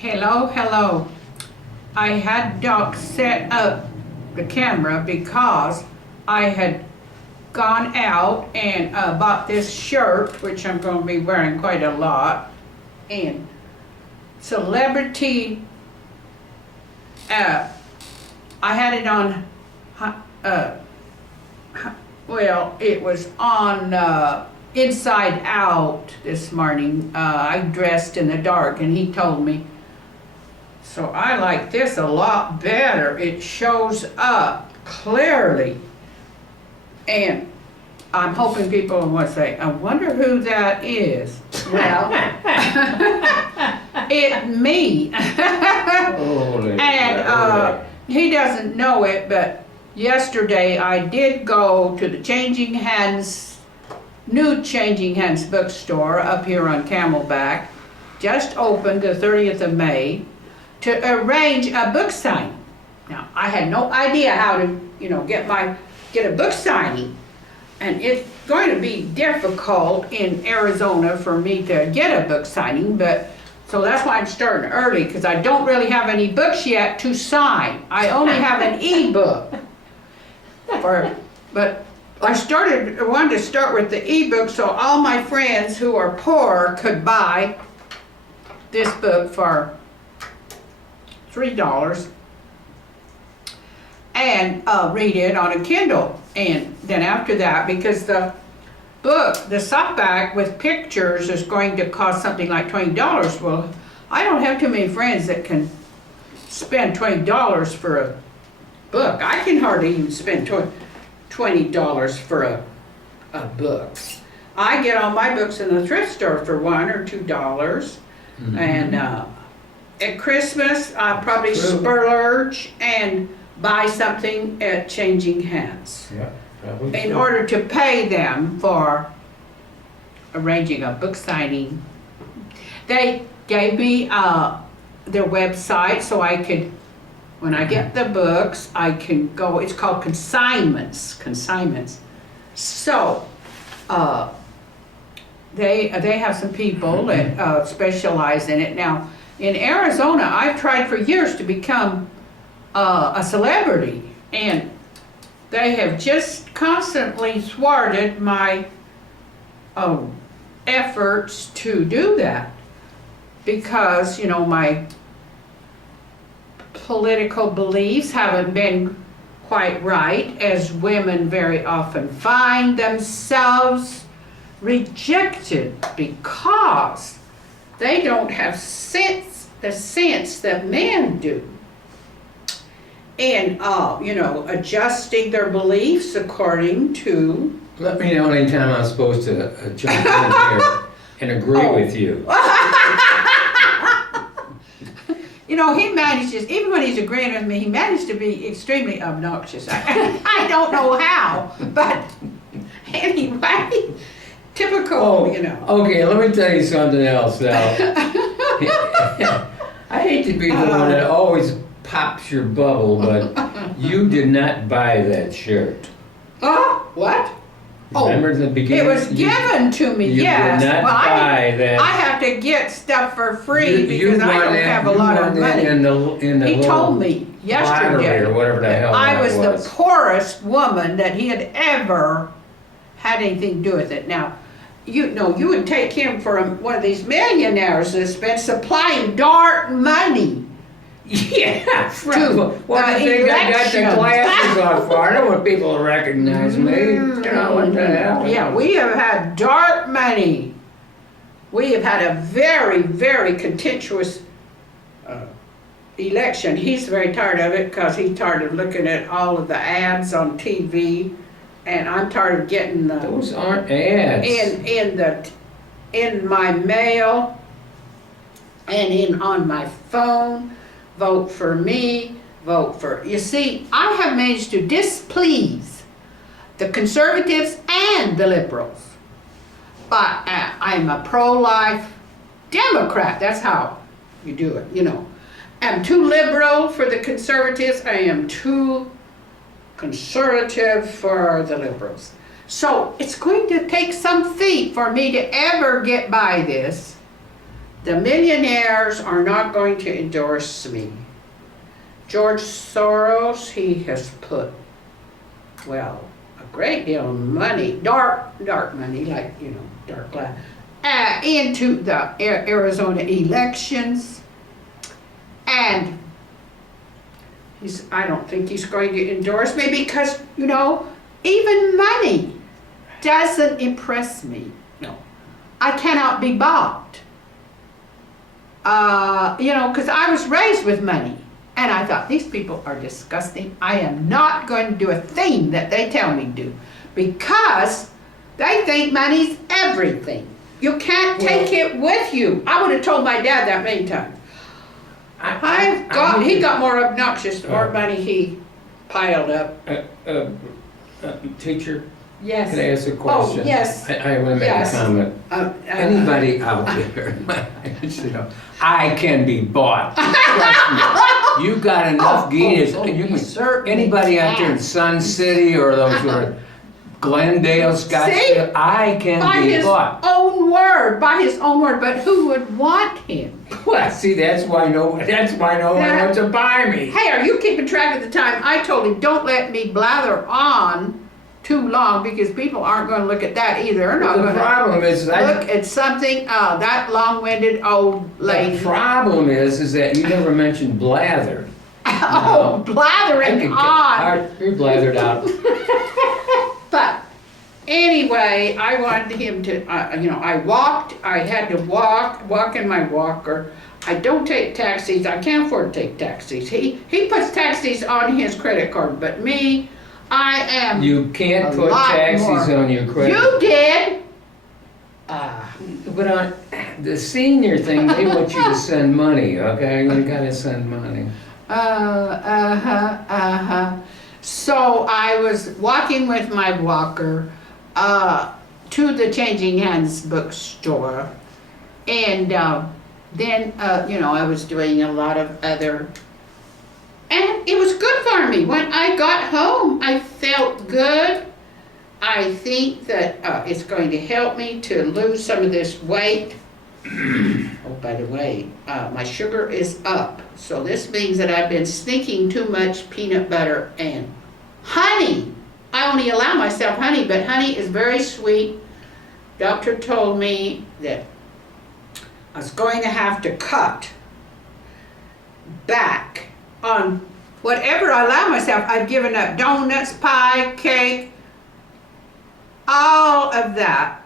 Hello. I had Doc set up the camera because I had gone out and bought this shirt, which I'm going to be wearing quite a lot, and celebrity, I had it on, well, it was on Inside Out this morning. I dressed in the dark and he told me. So I like this a lot better. It shows up clearly. And I'm hoping people will say, I wonder who that is. Well, it's me. And he doesn't know it, but yesterday I did go to the new Changing Hands bookstore up here on Camelback, just opened the 30th of May, to arrange a book signing. Now, I had no idea how to, get a book signing. And it's going to be difficult in Arizona for me to get a book signing, so that's why I'm starting early, because I don't really have any books yet to sign. I only have an e-book. But I wanted to start with the e-book so all my friends who are poor could buy this book for $3 and read it on a Kindle. And then after that, because the book, the softback with pictures is going to cost something like $20. Well, I don't have too many friends that can spend $20 for a book. I can hardly even spend $20 for a book. I get all my books in the thrift store for $1 or $2. Mm-hmm. And at Christmas, I'll probably splurge and buy something at Changing Hands. Yeah, probably in order to pay them for arranging a book signing. They gave me their website so I could, when I get the books, I can go, it's called consignments. So, they have some people that specialize in it. Now, in Arizona, I've tried for years to become a celebrity, and they have just constantly thwarted my efforts to do that because, my political beliefs haven't been quite right, as women very often find themselves rejected because they don't have the sense that men do. And, adjusting their beliefs according to... Let me know anytime I'm supposed to jump in here and agree with you. He manages, even when he's agreeing with me, he managed to be extremely obnoxious. I don't know how, but anyway, typical, Okay, let me tell you something else now. I hate to be the one that always pops your bubble, but you did not buy that shirt. What? Remember the beginning? It was given to me, you yes. Did not buy that. I have to get stuff for free because I don't have a lot of money. He told me yesterday or whatever the hell I was the poorest woman that he had ever had anything to do with it. Now, you would take him for one of these millionaires that's been supplying dark money. Yeah, right. Well, I think I got the glasses on for. I don't want people to recognize me. What the hell? Yeah, we have had dark money. We have had a very, very contentious election. He's very tired of it because he's tired of looking at all of the ads on TV, and I'm tired of getting those aren't ads in my mail and on my phone. Vote for me, you see, I have managed to displease the conservatives and the liberals. But I'm a pro-life Democrat, that's how you do it, I'm too liberal for the conservatives, I am too conservative for the liberals. So it's going to take some feet for me to ever get by this. The millionaires are not going to endorse me. George Soros, he has put, well, a great deal of money, dark money, like, dark cloud, into the Arizona elections. And I don't think he's going to endorse me because, even money doesn't impress me. No. I cannot be bought. Because I was raised with money. And I thought, these people are disgusting. I am not going to do a thing that they tell me to do. Because they think money's everything. You can't take it with you. I would have told my dad that many times. He got more obnoxious the more money he piled up. Teacher, Yes. can I ask a question? Oh, yes. I want to make Yes. a comment. Anybody out there, I can be bought. Trust me. You got enough genius. Anybody out there in Sun City or those who are Glendale, Scottsdale, I can be bought. By his own word, but who would want him? Well, see, that's why no one wants to buy me. Hey, are you keeping track of the time? I told him, don't let me blather on too long because people aren't going to look at that either. They're not The going to problem is look at something, that long-winded old lady. The problem is that you never mentioned blather. Oh, blathering on. You're blathered out. But anyway, I wanted him to, I had to walk in my walker. I don't take taxis. I can't afford to take taxis. He puts taxis on his credit card, but me, I am. You can't put taxis on your credit. You did. But on the senior thing, they want you to send money, okay? You gotta send money. So I was walking with my walker to the Changing Hands bookstore, and then I was doing a lot of other, and it was good for me. When I got home, I felt good. I think that it's going to help me to lose some of this weight. Oh, by the way, my sugar is up. So this means that I've been sneaking too much peanut butter and honey. I only allow myself honey, but honey is very sweet. Doctor told me that I was going to have to cut back on whatever I allow myself. I've given up donuts, pie, cake, all of that.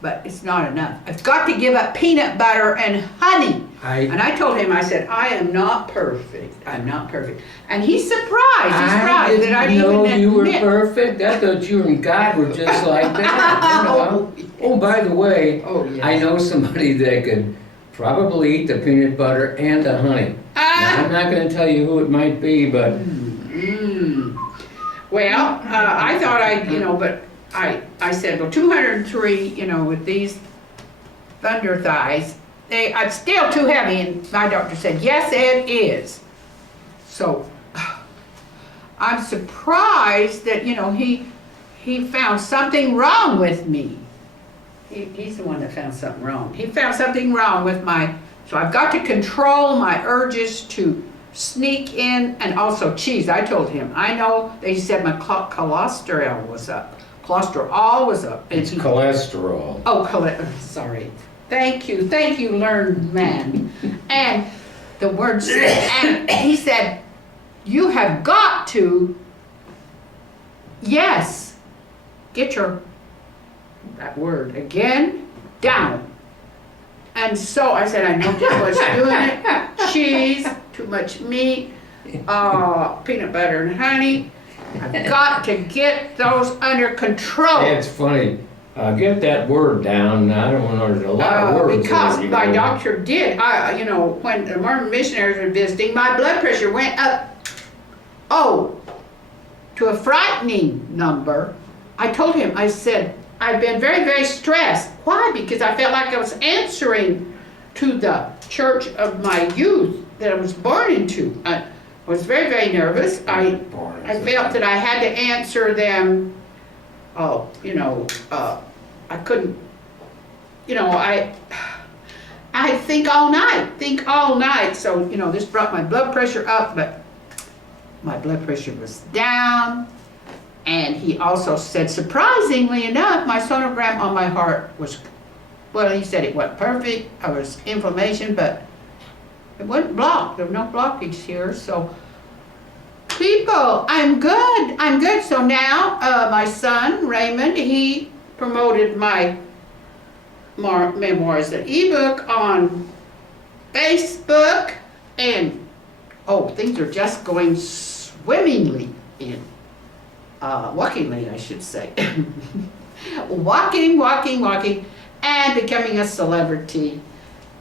But it's not enough. I've got to give up peanut butter and honey. And I told him, I said, I am not perfect. I'm not perfect. And he's surprised. He's surprised that I didn't even admit. You were perfect. I thought you and God were just like that. Oh, by the way, yes. I know somebody that could probably eat the peanut butter and the honey. Now, I'm not going to tell you who it might be, but... Well, I thought but I said, well, 203, with these thunder thighs, I'm still too heavy. And my doctor said, yes, it is. So I'm surprised that, he found something wrong with me. He's the one that found something wrong. He found something wrong with so I've got to control my urges to sneak in, and also cheese. I told him, I know they said my cholesterol was up. Cholesterol was up. It's cholesterol. Oh, sorry. Thank you, learned man. And the words, and he said, you have got to, yes, get that word again, down. And so I said, I know just what's doing it. Cheese, too much meat, peanut butter and honey. I've got to get those under control. It's funny. Get that word down. I don't want to know, there's a lot of words. Because my doctor did. When the Mormon missionaries were visiting, my blood pressure went up, to a frightening number. I told him, I said, I've been very, very stressed. Why? Because I felt like I was answering to the church of my youth that I was born into. I was very, very nervous. I felt that I had to answer them. I couldn't, I think all night. So, this brought my blood pressure up, but my blood pressure was down. And he also said, surprisingly enough, my sonogram on my heart was, well, he said it wasn't perfect. I was inflammation, but it wasn't blocked. There was no blockage here. So, people, I'm good. So now, my son, Raymond, he promoted my memoirs, the ebook on Facebook, and things are just going swimmingly in walkingly, I should say. walking, and becoming a celebrity.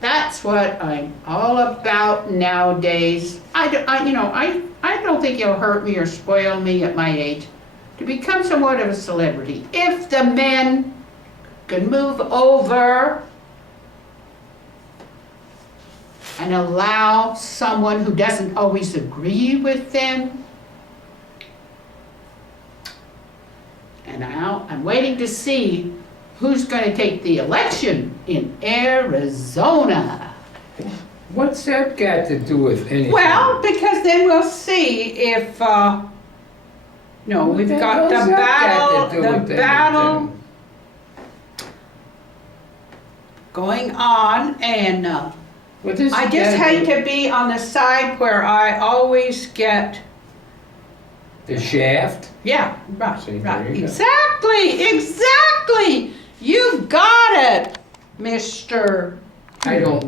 That's what I'm all about nowadays. I don't think it'll hurt me or spoil me at my age to become somewhat of a celebrity. If the men can move over and allow someone who doesn't always agree with them. And now I'm waiting to see who's going to take the election in Arizona. What's that got to do with anything? Well, because then we'll see if, we've got the battle going on, and I just hate to be on the side where I always get the shaft? Yeah, right, See, right. there you go. Exactly. You got it, Mr. I don't